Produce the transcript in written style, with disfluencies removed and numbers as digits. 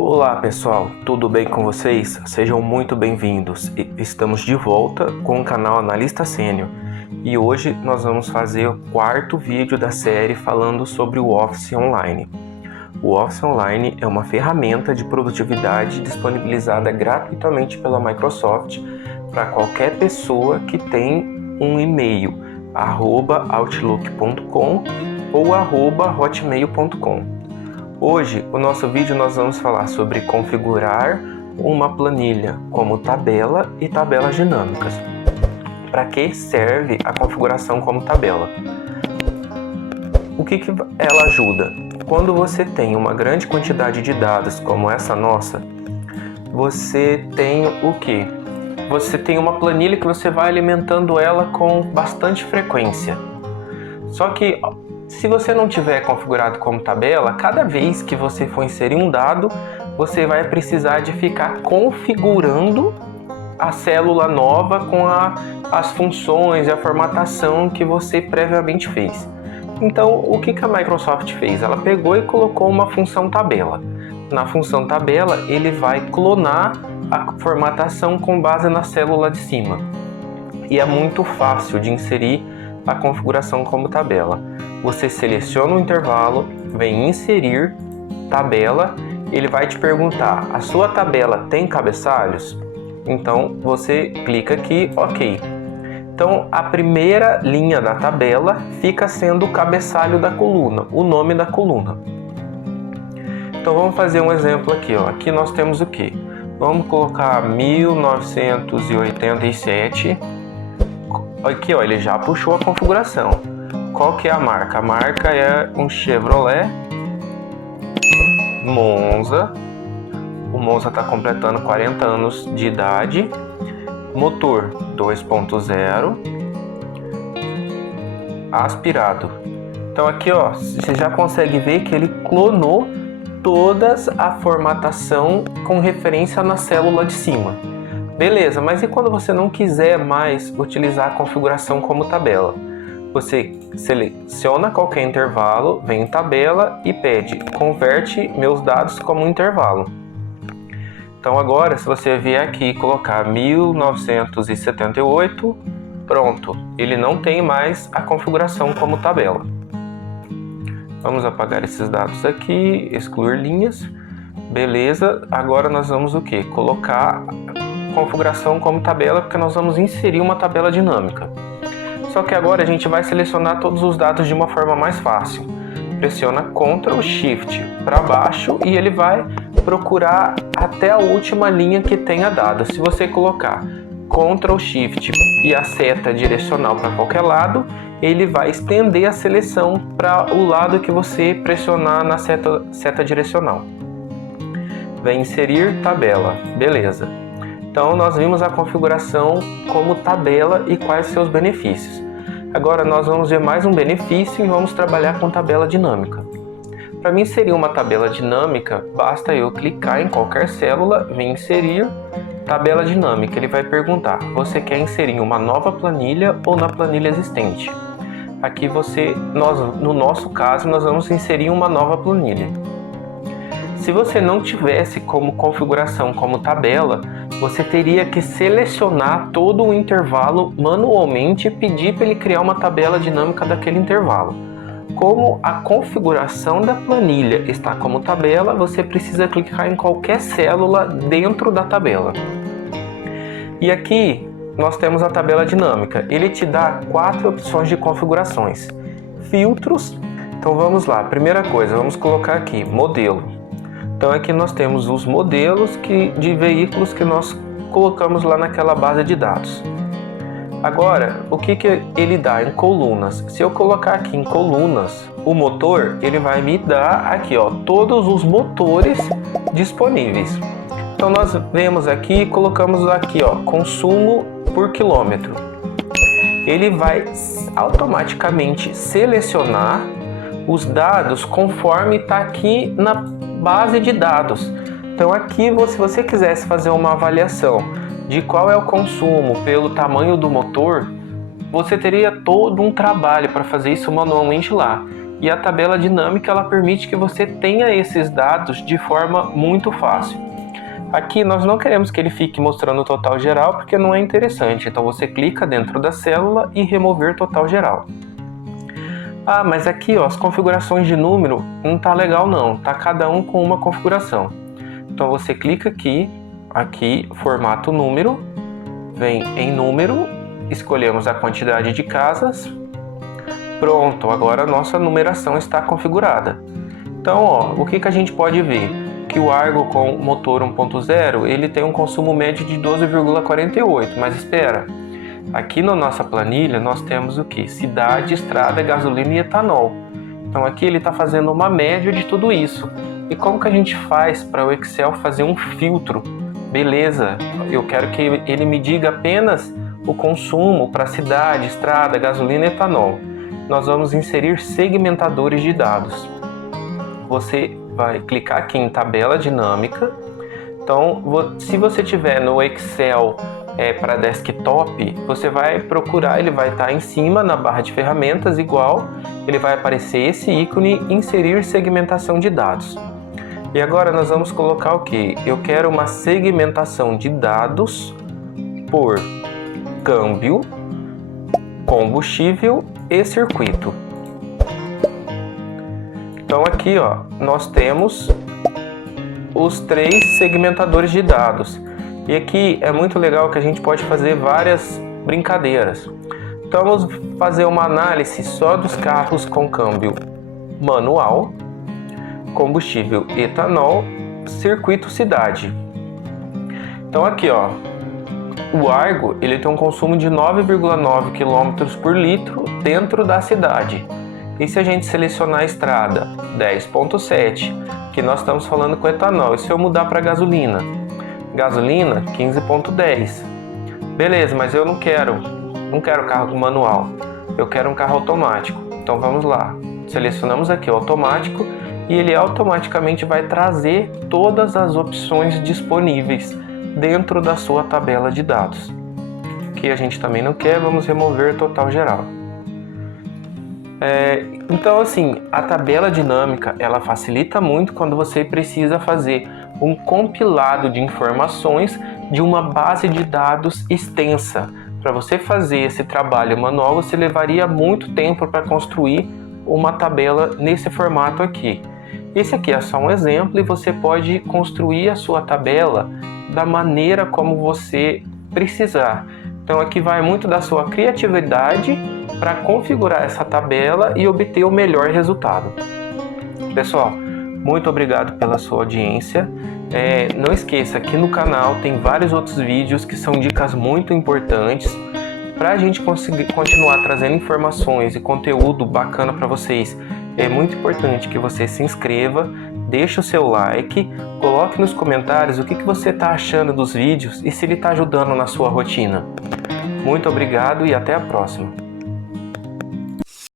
Olá pessoal, tudo bem com vocês? Sejam muito bem-vindos. Estamos de volta com o canal Analista Sênior e hoje nós vamos fazer o quarto vídeo da série falando sobre o Office Online. O Office Online é uma ferramenta de produtividade disponibilizada gratuitamente pela Microsoft para qualquer pessoa que tem um e-mail @outlook.com ou @hotmail.com. Hoje, o nosso vídeo nós vamos falar sobre configurar uma planilha como tabela e tabelas dinâmicas. Para que serve a configuração como tabela? O que ela ajuda? Quando você tem uma grande quantidade de dados como essa nossa, você tem o quê? Você tem uma planilha que você vai alimentando ela com bastante frequência. Só que se você não tiver configurado como tabela, cada vez que você for inserir um dado, você vai precisar de ficar configurando a célula nova com as funções e a formatação que você previamente fez. Então, o que a Microsoft fez? Ela pegou e colocou uma função tabela. Na função tabela, ele vai clonar a formatação com base na célula de cima. E é muito fácil de inserir a configuração como tabela. Você seleciona o intervalo, vem inserir tabela, ele vai te perguntar: a sua tabela tem cabeçalhos? Então você clica aqui, ok. Então a primeira linha da tabela fica sendo o cabeçalho da coluna, o nome da coluna. Então vamos fazer um exemplo aqui, ó. Aqui nós temos o que? Vamos colocar 1987. Aqui, ó, ele já puxou a configuração. Qual que é a marca? A marca é um Chevrolet Monza. O Monza está completando 40 anos de idade. Motor 2.0. Aspirado. Então aqui, ó, você já consegue ver que ele clonou toda a formatação com referência na célula de cima. Beleza, mas e quando você não quiser mais utilizar a configuração como tabela? Você seleciona qualquer intervalo, vem em tabela e pede: converte meus dados como intervalo. Então agora, se você vier aqui e colocar 1978, pronto, ele não tem mais a configuração como tabela. Vamos apagar esses dados aqui, excluir linhas. Beleza, agora nós vamos o que? Colocar configuração como tabela, porque nós vamos inserir uma tabela dinâmica. Só que agora a gente vai selecionar todos os dados de uma forma mais fácil. Pressiona Ctrl Shift para baixo e ele vai procurar até a última linha que tenha dado. Se você colocar Ctrl Shift e a seta direcional para qualquer lado, ele vai estender a seleção para o lado que você pressionar na seta direcional. Vem inserir tabela. Beleza. Então nós vimos a configuração como tabela e quais seus benefícios. Agora nós vamos ver mais um benefício e vamos trabalhar com tabela dinâmica. Para mim inserir uma tabela dinâmica, basta eu clicar em qualquer célula, vem inserir tabela dinâmica. Ele vai perguntar: você quer inserir uma nova planilha ou na planilha existente? Aqui no nosso caso, nós vamos inserir uma nova planilha. Se você não tivesse como configuração como tabela, você teria que selecionar todo o intervalo manualmente e pedir para ele criar uma tabela dinâmica daquele intervalo. Como a configuração da planilha está como tabela, você precisa clicar em qualquer célula dentro da tabela. E aqui nós temos a tabela dinâmica. Ele te dá 4 opções de configurações. Filtros. Então vamos lá. Primeira coisa, vamos colocar aqui modelo. Então aqui nós temos os modelos de veículos que nós colocamos lá naquela base de dados. Agora, o que ele dá em colunas? Se eu colocar aqui em colunas o motor, ele vai me dar aqui, ó, todos os motores disponíveis. Então nós vemos aqui, colocamos aqui, ó, consumo por quilômetro. Ele vai automaticamente selecionar os dados conforme está aqui na base de dados. Então aqui, se você quisesse fazer uma avaliação de qual é o consumo pelo tamanho do motor, você teria todo um trabalho para fazer isso manualmente lá. E a tabela dinâmica ela permite que você tenha esses dados de forma muito fácil. Aqui nós não queremos que ele fique mostrando o total geral porque não é interessante, então você clica dentro da célula e remover total geral. Ah, mas aqui ó, as configurações de número não tá legal não, tá cada um com uma configuração. Então você clica aqui, formato número, vem em número, escolhemos a quantidade de casas, pronto, agora a nossa numeração está configurada. Então ó, o que a gente pode ver? Que o Argo com motor 1.0 ele tem um consumo médio de 12,48, mas espera, aqui na nossa planilha nós temos o que? Cidade, estrada, gasolina e etanol. Então aqui ele está fazendo uma média de tudo isso. E como que a gente faz para o Excel fazer um filtro? Beleza, eu quero que ele me diga apenas o consumo para cidade, estrada, gasolina e etanol. Nós vamos inserir segmentadores de dados. Você vai clicar aqui em tabela dinâmica. Então, se você tiver no Excel para desktop, você vai procurar, ele vai estar em cima na barra de ferramentas, igual, ele vai aparecer esse ícone, inserir segmentação de dados. E agora nós vamos colocar o que? Eu quero uma segmentação de dados por câmbio, combustível e circuito. Então aqui ó, nós temos os 3 segmentadores de dados. E aqui é muito legal que a gente pode fazer várias brincadeiras. Então vamos fazer uma análise só dos carros com câmbio manual, combustível etanol, circuito cidade. Então aqui ó, o Argo ele tem um consumo de 9,9 km por litro dentro da cidade. E se a gente selecionar a estrada 10,7, que nós estamos falando com etanol, e se eu mudar para gasolina? Gasolina 15,10. Beleza, mas eu não quero carro manual, eu quero um carro automático. Então vamos lá, selecionamos aqui o automático e ele automaticamente vai trazer todas as opções disponíveis dentro da sua tabela de dados. Que a gente também não quer, vamos remover total geral. Então assim, a tabela dinâmica ela facilita muito quando você precisa fazer um compilado de informações de uma base de dados extensa. Para você fazer esse trabalho manual, você levaria muito tempo para construir uma tabela nesse formato aqui. Esse aqui é só um exemplo e você pode construir a sua tabela da maneira como você precisar. Então aqui vai muito da sua criatividade para configurar essa tabela e obter o melhor resultado. Pessoal, muito obrigado pela sua audiência. Não esqueça que no canal tem vários outros vídeos que são dicas muito importantes. Para a gente conseguir continuar trazendo informações e conteúdo bacana para vocês, é muito importante que você se inscreva, deixe o seu like, coloque nos comentários o que você está achando dos vídeos e se ele está ajudando na sua rotina. Muito obrigado e até a próxima.